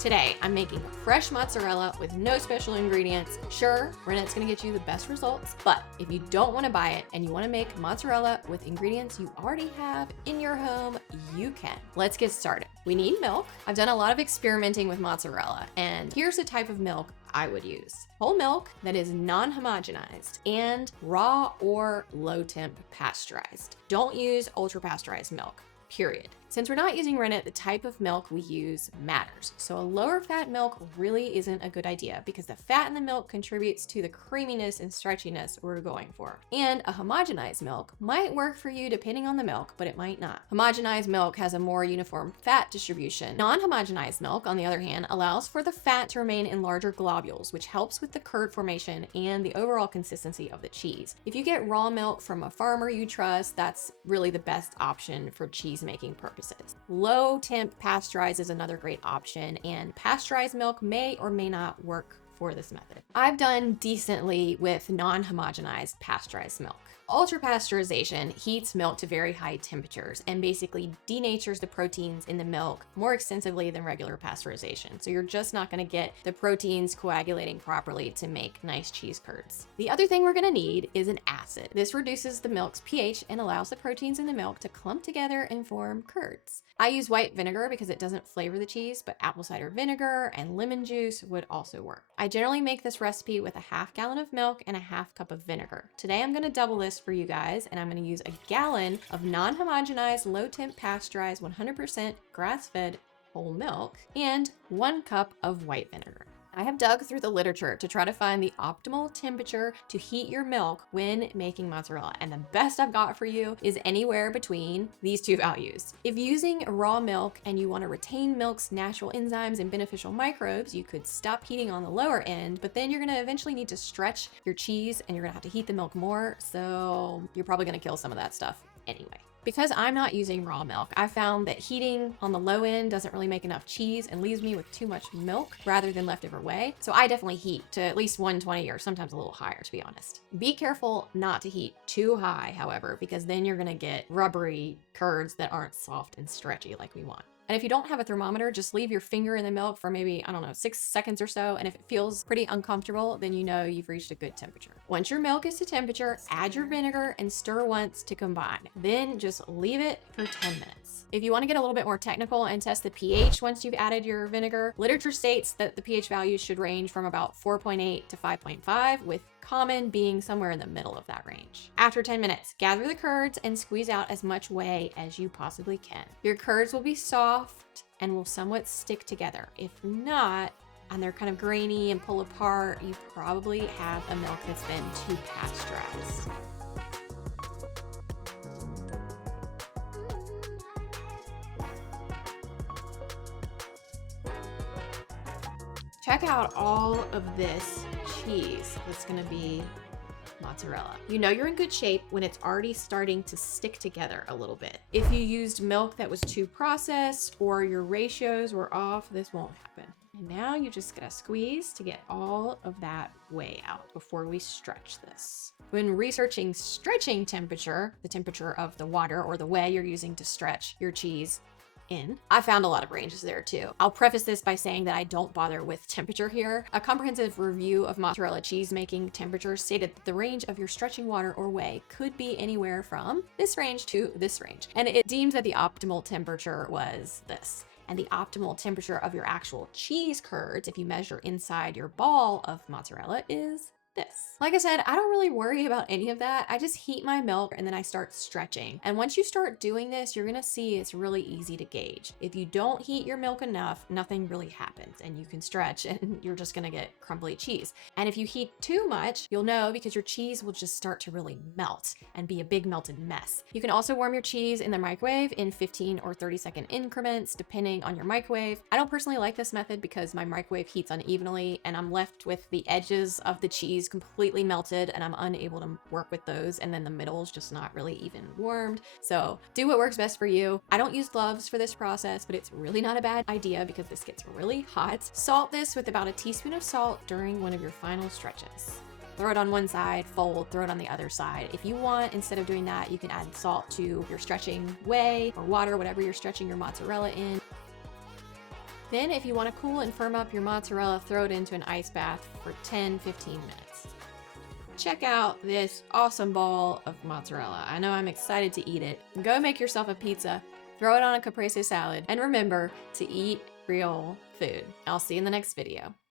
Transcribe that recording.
Today, I'm making fresh mozzarella with no special ingredients. Sure, Rennet's gonna get you the best results, but if you don't wanna buy it and you wanna make mozzarella with ingredients you already have in your home, you can. Let's get started. We need milk. I've done a lot of experimenting with mozzarella, and here's the type of milk I would use. Whole milk that is non-homogenized and raw or low temp pasteurized. Don't use ultra pasteurized milk, period. Since we're not using rennet, the type of milk we use matters. So a lower fat milk really isn't a good idea because the fat in the milk contributes to the creaminess and stretchiness we're going for. And a homogenized milk might work for you depending on the milk, but it might not. Homogenized milk has a more uniform fat distribution. Non-homogenized milk, on the other hand, allows for the fat to remain in larger globules, which helps with the curd formation and the overall consistency of the cheese. If you get raw milk from a farmer you trust, that's really the best option for cheese making purposes. Low temp pasteurized is another great option, and pasteurized milk may or may not work for this method. I've done decently with non-homogenized pasteurized milk. Ultra pasteurization heats milk to very high temperatures and basically denatures the proteins in the milk more extensively than regular pasteurization. So you're just not going to get the proteins coagulating properly to make nice cheese curds. The other thing we're going to need is an acid. This reduces the milk's pH and allows the proteins in the milk to clump together and form curds. I use white vinegar because it doesn't flavor the cheese, but apple cider vinegar and lemon juice would also work. I generally make this recipe with a half gallon of milk and a half cup of vinegar. Today I'm going to double this for you guys, and I'm going to use a gallon of non-homogenized, low temp pasteurized, 100% grass-fed whole milk and 1 cup of white vinegar. I have dug through the literature to try to find the optimal temperature to heat your milk when making mozzarella, and the best I've got for you is anywhere between these two values. If using raw milk and you want to retain milk's natural enzymes and beneficial microbes, you could stop heating on the lower end, but then you're going to eventually need to stretch your cheese and you're going to have to heat the milk more, so you're probably going to kill some of that stuff anyway. Because I'm not using raw milk, I found that heating on the low end doesn't really make enough cheese and leaves me with too much milk rather than leftover whey. So I definitely heat to at least 120 or sometimes a little higher, to be honest. Be careful not to heat too high, however, because then you're gonna get rubbery curds that aren't soft and stretchy like we want. And if you don't have a thermometer, just leave your finger in the milk for maybe, 6 seconds or so. And if it feels pretty uncomfortable, then you know you've reached a good temperature. Once your milk is to temperature, add your vinegar and stir once to combine. Then just leave it for 10 minutes. If you want to get a little bit more technical and test the pH once you've added your vinegar, literature states that the pH values should range from about 4.8 to 5.5, with common being somewhere in the middle of that range. After 10 minutes, gather the curds and squeeze out as much whey as you possibly can. Your curds will be soft and will somewhat stick together. If not, and they're kind of grainy and pull apart, you probably have a milk that's been too pasteurized. Check out all of this cheese that's gonna be mozzarella. You know you're in good shape when it's already starting to stick together a little bit. If you used milk that was too processed or your ratios were off, this won't happen. And now you just gotta squeeze to get all of that whey out before we stretch this. When researching stretching temperature, the temperature of the water or the whey you're using to stretch your cheese in, I found a lot of ranges there too. I'll preface this by saying that I don't bother with temperature here. A comprehensive review of mozzarella cheese making temperature stated that the range of your stretching water or whey could be anywhere from this range to this range. And it deemed that the optimal temperature was this. And the optimal temperature of your actual cheese curds, if you measure inside your ball of mozzarella, is this. Like I said, I don't really worry about any of that. I just heat my milk and then I start stretching. And once you start doing this, you're gonna see it's really easy to gauge. If you don't heat your milk enough, nothing really happens and you can stretch and you're just gonna get crumbly cheese. And if you heat too much, you'll know because your cheese will just start to really melt and be a big melted mess. You can also warm your cheese in the microwave in 15 or 30-second increments, depending on your microwave. I don't personally like this method because my microwave heats unevenly and I'm left with the edges of the cheese completely melted and I'm unable to work with those, and then the middle is just not really even warmed. So do what works best for you. I don't use gloves for this process, but it's really not a bad idea because this gets really hot. Salt this with about a teaspoon of salt during one of your final stretches. Throw it on one side, fold, throw it on the other side. If you want, instead of doing that, you can add salt to your stretching whey or water, whatever you're stretching your mozzarella in. Then if you want to cool and firm up your mozzarella, throw it into an ice bath for 10-15 minutes. Check out this awesome ball of mozzarella. I know I'm excited to eat it. Go make yourself a pizza, throw it on a caprese salad, and remember to eat real food. I'll see you in the next video.